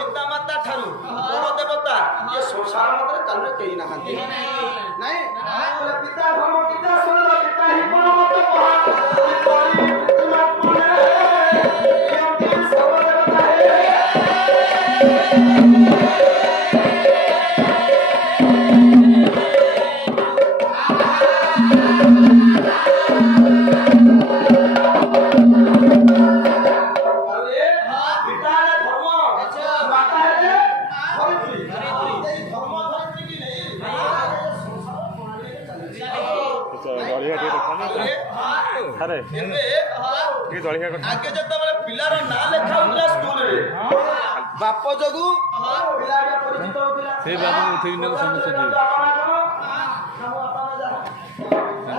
ପିତାମାତା ଠାରୁ ବଡ଼ ଦେବତା ଏ ସଂସାର ମଧ୍ୟରେ ତାହେଲେ କେହି ନାହାନ୍ତି ନାଇଁ ପିତା ଧର୍ମ ପିତା ସୁନ୍ଦର ପିତା ହିଁ ପରମତ ଆଗେ ଯେତେବେଳେ ପିଲାର ନାଁ ଲେଖା ହଉଥିଲା ସ୍କୁଲରେ ବାପ ଯୋଗୁ ପିଲା ପରିଚିତ ହଉଥିଲା।